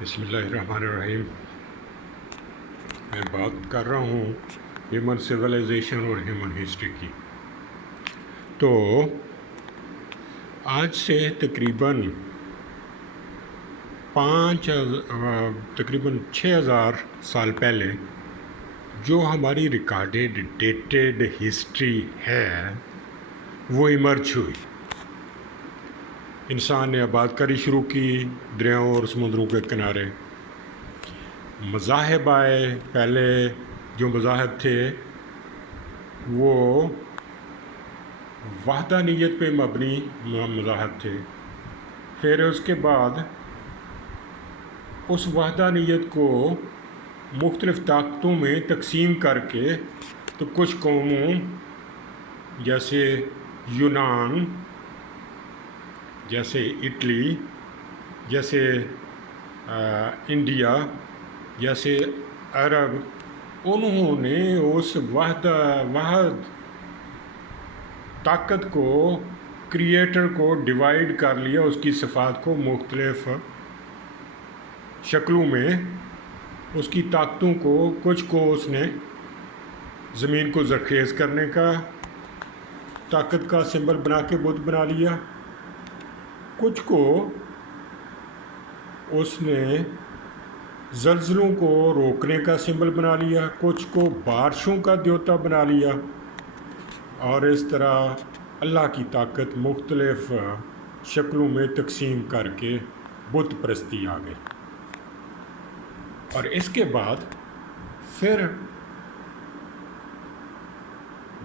بسم اللہ الرحمن الرحیم۔ میں بات کر رہا ہوں ہیومن سویلائزیشن اور ہیومن ہسٹری کی۔ تو آج سے تقریباً 6,000 سال پہلے جو ہماری ریکارڈڈ ڈیٹڈ ہسٹری ہے وہ ایمرج ہوئی۔ انسان نے آباد کاری شروع کی دریاؤں اور سمندروں کے کنارے، مذاہب آئے۔ پہلے جو مذاہب تھے وہ وحدانیت پہ مبنی مذاہب تھے۔ پھر اس کے بعد اس وحدانیت کو مختلف طاقتوں میں تقسیم کر کے تو کچھ قوموں جیسے یونان، جیسے اٹلی، جیسے انڈیا، جیسے عرب، انہوں نے اس وحد طاقت کو، کریٹر کو ڈیوائیڈ کر لیا، اس کی صفات کو مختلف شکلوں میں، اس کی طاقتوں کو، کچھ کو اس نے زمین کو زرخیز کرنے کا طاقت کا سمبل بنا کے بت بنا لیا، کچھ کو اس نے زلزلوں کو روکنے کا سمبل بنا لیا، کچھ کو بارشوں کا دیوتا بنا لیا، اور اس طرح اللہ کی طاقت مختلف شکلوں میں تقسیم کر کے بت پرستی آ گئی۔ اور اس کے بعد پھر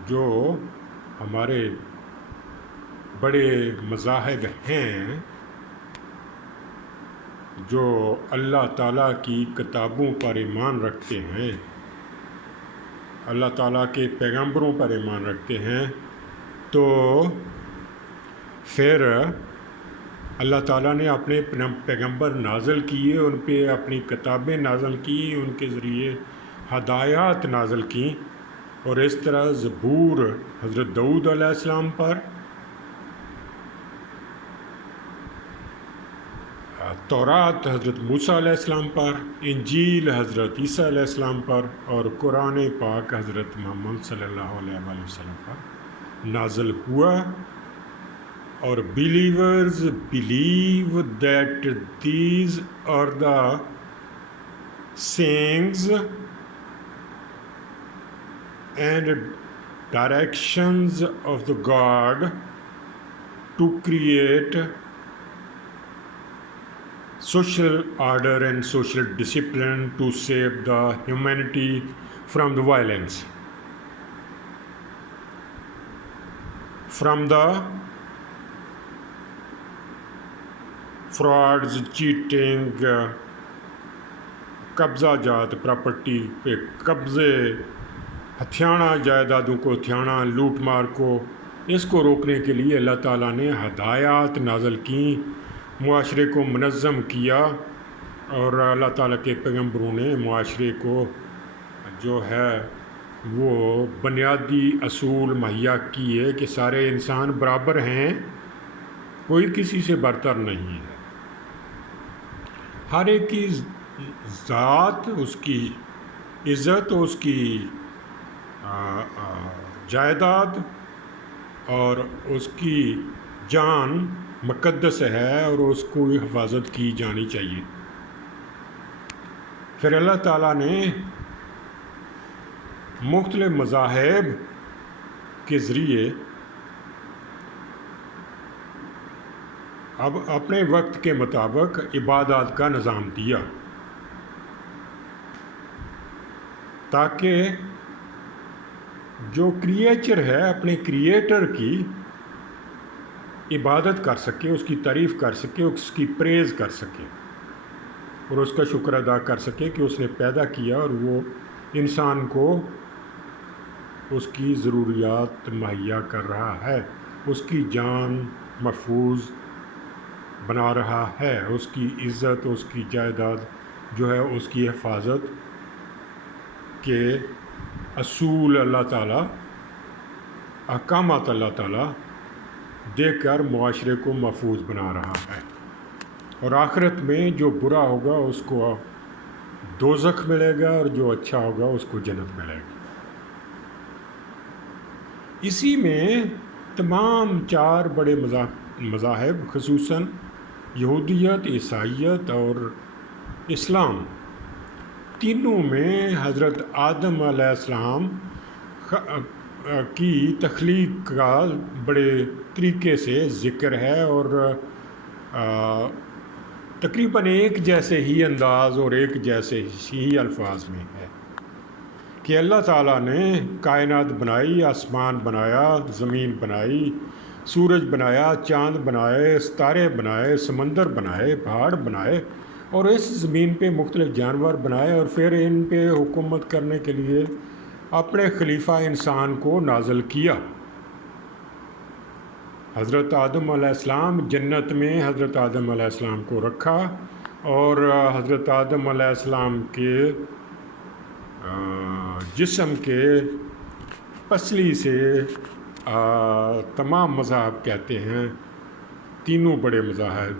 جو ہمارے بڑے مذاہب ہیں جو اللہ تعالیٰ کی کتابوں پر ایمان رکھتے ہیں، اللہ تعالیٰ کے پیغمبروں پر ایمان رکھتے ہیں، تو پھر اللہ تعالیٰ نے اپنے پیغمبر نازل کیے، ان پہ اپنی کتابیں نازل کی، ان کے ذریعے ہدایات نازل کیں، اور اس طرح زبور حضرت داؤد علیہ السلام پر، تورات حضرت موسیٰ علیہ السلام پر، انجیل حضرت عیسیٰ علیہ السلام پر، اور قرآن پاک حضرت محمد صلی اللہ علیہ وآلہ وسلم پر نازل ہوا۔ اور believers believe that these are the sayings and directions of the God to create social order and social discipline to save the humanity from the violence, from the frauds, cheating, قبضہ جات، پراپرٹی پہ قبضے، ہتھیانا جائیدادوں کو ہتھیانا، لوٹ مار کو، اس کو روکنے کے لیے اللہ تعالیٰ نے ہدایات نازل کیں، معاشرے کو منظم کیا، اور اللہ تعالیٰ کے پیغمبروں نے معاشرے کو جو ہے وہ بنیادی اصول مہیا کیے کہ سارے انسان برابر ہیں، کوئی کسی سے برتر نہیں ہے، ہر ایک کی ذات، اس کی عزت، اس کی جائیداد اور اس کی جان مقدس ہے، اور اس کو حفاظت کی جانی چاہیے۔ پھر اللہ تعالیٰ نے مختلف مذاہب کے ذریعے اب اپنے وقت کے مطابق عبادات کا نظام دیا، تاکہ جو کریچر ہے اپنے کریٹر کی عبادت کر سکے، اس کی تعریف کر سکے، اس کی پریز کر سکے، اور اس کا شکر ادا کر سکے کہ اس نے پیدا کیا اور وہ انسان کو اس کی ضروریات مہیا کر رہا ہے، اس کی جان محفوظ بنا رہا ہے، اس کی عزت، اس کی جائیداد جو ہے اس کی حفاظت کے اصول اللہ تعالیٰ، احکامات اللہ تعالیٰ دے کر معاشرے کو محفوظ بنا رہا ہے۔ اور آخرت میں جو برا ہوگا اس کو دوزخ ملے گا اور جو اچھا ہوگا اس کو جنت ملے گی۔ اسی میں تمام 4 بڑے مذاہب خصوصاً یہودیت، عیسائیت اور اسلام، تینوں میں حضرت آدم علیہ السلام کی تخلیق کا بڑے طریقے سے ذکر ہے، اور تقریباً ایک جیسے ہی انداز اور ایک جیسے ہی الفاظ میں ہے کہ اللہ تعالیٰ نے کائنات بنائی، آسمان بنایا، زمین بنائی، سورج بنایا، چاند بنائے، ستارے بنائے، سمندر بنائے، پہاڑ بنائے، اور اس زمین پہ مختلف جانور بنائے، اور پھر ان پہ حکومت کرنے کے لیے اپنے خلیفہ انسان کو نازل کیا۔ حضرت آدم علیہ السلام جنت میں حضرت آدم علیہ السلام کو رکھا، اور حضرت آدم علیہ السلام کے جسم کے پسلی سے تمام مذاہب کہتے ہیں، تینوں بڑے مذاہب،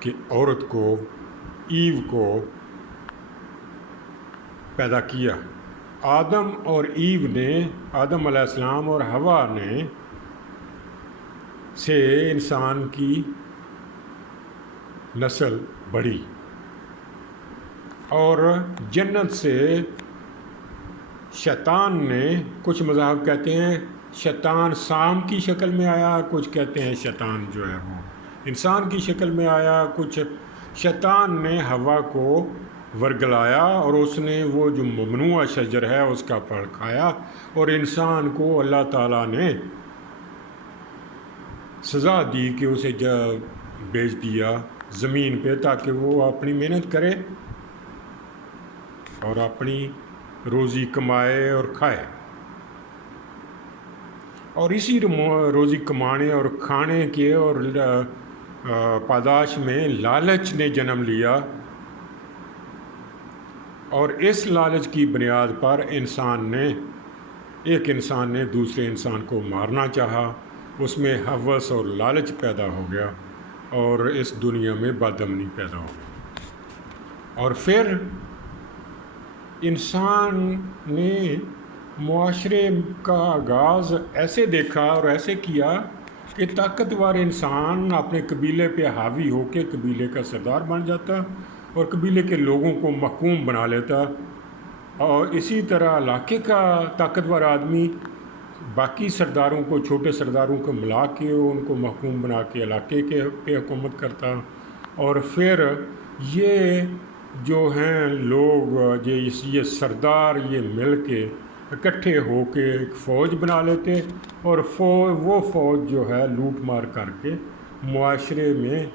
کہ عورت کو، ایو کو پیدا کیا۔ آدم اور ایو نے، آدم علیہ السلام اور حوا نے سے انسان کی نسل بڑھی، اور جنت سے شیطان نے، کچھ مذاہب کہتے ہیں شیطان سام کی شکل میں آیا، کچھ کہتے ہیں شیطان جو ہے وہ انسان کی شکل میں آیا، کچھ شیطان نے حوا کو ورگلایا اور اس نے وہ جو ممنوع شجر ہے اس کا پھل کھایا، اور انسان کو اللہ تعالیٰ نے سزا دی کہ اسے بھیج دیا زمین پہ تاکہ وہ اپنی محنت کرے اور اپنی روزی کمائے اور کھائے، اور اسی روزی کمانے اور کھانے کے اور پاداش میں لالچ نے جنم لیا، اور اس لالچ کی بنیاد پر ایک انسان نے دوسرے انسان کو مارنا چاہا، اس میں ہوس اور لالچ پیدا ہو گیا، اور اس دنیا میں بدامنی پیدا ہو گئی، اور پھر انسان نے معاشرے کا آغاز ایسے دیکھا اور ایسے کیا کہ طاقتور انسان اپنے قبیلے پہ حاوی ہو کے قبیلے کا سردار بن جاتا اور قبیلے کے لوگوں کو محکوم بنا لیتا، اور اسی طرح علاقے کا طاقتور آدمی باقی سرداروں کو، چھوٹے سرداروں کو ملا کے ان کو محکوم بنا کے علاقے کے پہ حکومت کرتا، اور پھر یہ جو ہیں لوگ، یہ سردار، یہ مل کے اکٹھے ہو کے ایک فوج بنا لیتے، اور وہ فوج جو ہے لوٹ مار کر کے معاشرے میں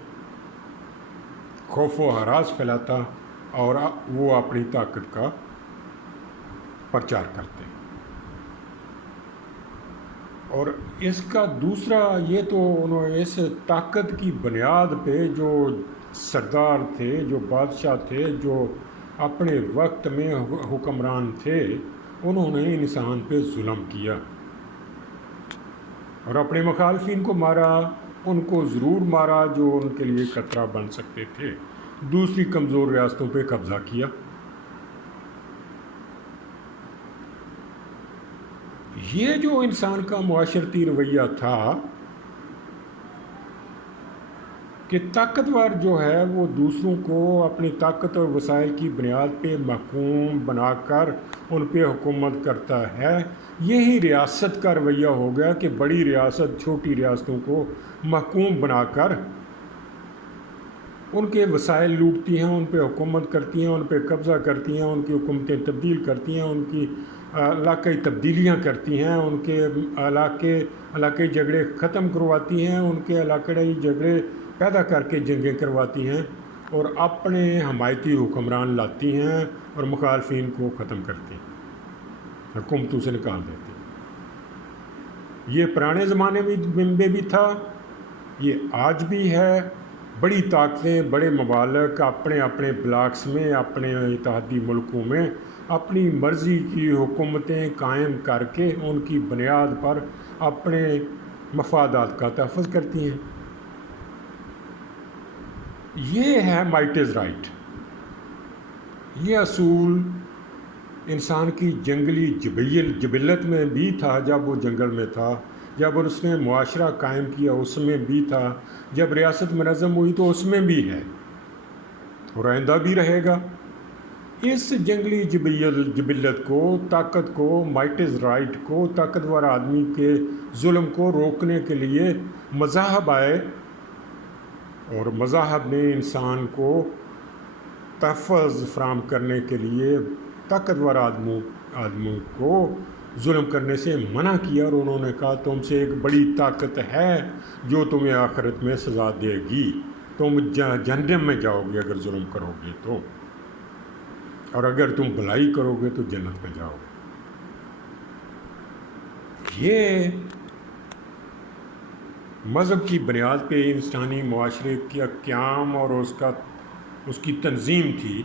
خوف و ہراس پھیلاتا، اور وہ اپنی طاقت کا پرچار کرتے۔ اور اس کا دوسرا یہ تو انہوں نے اس طاقت کی بنیاد پہ جو سردار تھے، جو بادشاہ تھے، جو اپنے وقت میں حکمران تھے، انہوں نے انسان پہ ظلم کیا اور اپنے مخالفین کو مارا، ان کو ضرور مارا جو ان کے لیے خطرہ بن سکتے تھے، دوسری کمزور ریاستوں پہ قبضہ کیا۔ یہ جو انسان کا معاشرتی رویہ تھا کہ طاقتور جو ہے وہ دوسروں کو اپنی طاقت اور وسائل کی بنیاد پہ محکوم بنا کر ان پہ حکومت کرتا ہے، یہی ریاست کا رویہ ہو گیا کہ بڑی ریاست چھوٹی ریاستوں کو محکوم بنا کر ان کے وسائل لوٹتی ہیں، ان پہ حکومت کرتی ہیں، ان پہ قبضہ کرتی ہیں، ان کی حکومتیں تبدیل کرتی ہیں، ان کی علاقائی تبدیلیاں کرتی ہیں، ان کے علاقائی جھگڑے ختم کرواتی ہیں، ان کے علاقائی جھگڑے پیدا کر کے جنگیں کرواتی ہیں، اور اپنے حمایتی حکمران لاتی ہیں اور مخالفین کو ختم کرتی ہیں، حکومتوں سے نکال دیتی ہیں۔ یہ پرانے زمانے میں بھی تھا، یہ آج بھی ہے۔ بڑی طاقتیں، بڑے ممالک اپنے اپنے بلاکس میں، اپنے اتحادی ملکوں میں اپنی مرضی کی حکومتیں قائم کر کے ان کی بنیاد پر اپنے مفادات کا تحفظ کرتی ہیں۔ یہ ہے مائٹ از رائٹ. یہ اصول انسان کی جنگلی جبلت میں بھی تھا جب وہ جنگل میں تھا، جب اس نے معاشرہ قائم کیا اس میں بھی تھا، جب ریاست منظم ہوئی تو اس میں بھی ہے اور آئندہ بھی رہے گا. اس جنگلی جبلت کو، طاقت کو، مائٹ از رائٹ کو، طاقتور آدمی کے ظلم کو روکنے کے لیے مذاہب آئے، اور مذاہب نے انسان کو تحفظ فراہم کرنے کے لیے طاقتور آدموں کو ظلم کرنے سے منع کیا، اور انہوں نے کہا تم سے ایک بڑی طاقت ہے جو تمہیں آخرت میں سزا دے گی، تم جہنم میں جاؤ گے اگر ظلم کرو گے تو، اور اگر تم بھلائی کرو گے تو جنت میں جاؤ گے. یہ مذہب کی بنیاد پہ انسانی معاشرے کا قیام اور اس کی تنظیم تھی.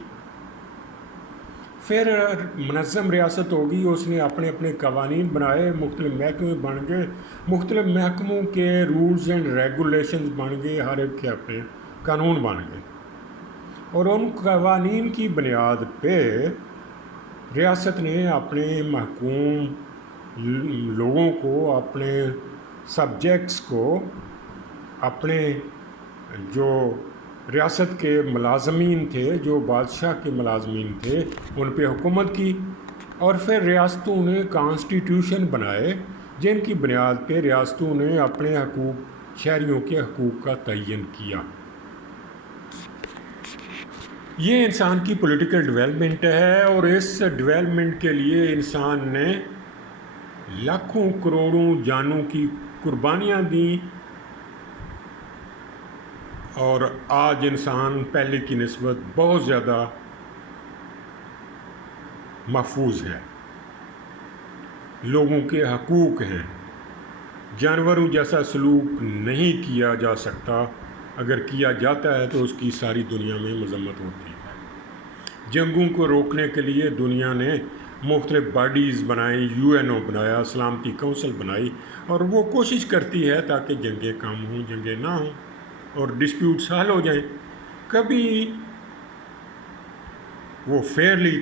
پھر منظم ریاست ہوگی، اس نے اپنے اپنے قوانین بنائے، مختلف محکمے بن گئے، مختلف محکموں کے رولز اینڈ ریگولیشنز بن گئے، ہر ایک کے اپنے قانون بن گئے، اور ان قوانین کی بنیاد پہ ریاست نے اپنے محکوم لوگوں کو، اپنے سبجیکٹس کو، اپنے جو ریاست کے ملازمین تھے، جو بادشاہ کے ملازمین تھے، ان پہ حکومت کی. اور پھر ریاستوں نے کانسٹیٹیوشن بنائے جن کی بنیاد پہ ریاستوں نے اپنے حقوق، شہریوں کے حقوق کا تعین کیا. یہ انسان کی پولیٹیکل ڈیولپمنٹ ہے، اور اس ڈیولپمنٹ کے لیے انسان نے لاکھوں کروڑوں جانوں کی قربانیاں دیں، اور آج انسان پہلے کی نسبت بہت زیادہ محفوظ ہے. لوگوں کے حقوق ہیں، جانوروں جیسا سلوک نہیں کیا جا سکتا، اگر کیا جاتا ہے تو اس کی ساری دنیا میں مذمت ہوتی ہے. جنگوں کو روکنے کے لیے دنیا نے مختلف باڈیز بنائیں، UN بنایا، سلامتی کونسل بنائی، اور وہ کوشش کرتی ہے تاکہ جنگیں کم ہوں، جنگیں نہ ہوں اور ڈسپیوٹس حل ہو جائیں. کبھی وہ فیئرلی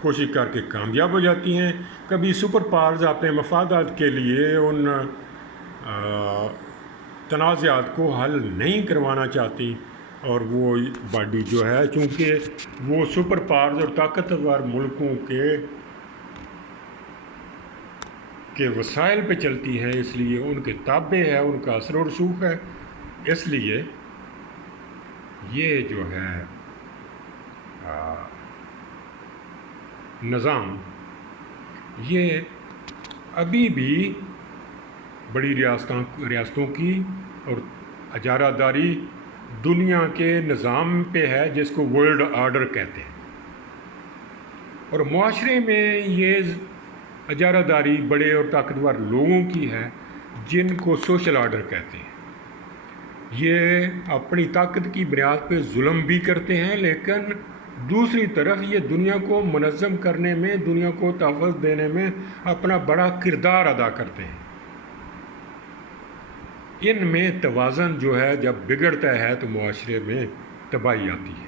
کوشش کر کے کامیاب ہو جاتی ہیں، کبھی سپر پاورز اپنے مفادات کے لیے ان تنازعات کو حل نہیں کروانا چاہتی، اور وہ باڈی جو ہے، چونکہ وہ سپر پاورز اور طاقتور ملکوں کے وسائل پہ چلتی ہے، اس لیے ان کے تابع ہے، ان کا اثر و رسوخ ہے. اس لیے یہ جو ہے نظام، یہ ابھی بھی بڑی ریاستوں کی اور اجارہ داری دنیا کے نظام پہ ہے، جس کو ورلڈ آرڈر کہتے ہیں. اور معاشرے میں یہ اجارہ داری بڑے اور طاقتور لوگوں کی ہے، جن کو سوشل آرڈر کہتے ہیں. یہ اپنی طاقت کی بنیاد پہ ظلم بھی کرتے ہیں، لیکن دوسری طرف یہ دنیا کو منظم کرنے میں، دنیا کو تحفظ دینے میں اپنا بڑا کردار ادا کرتے ہیں. ان میں توازن جو ہے جب بگڑتا ہے تو معاشرے میں تباہی آتی ہے.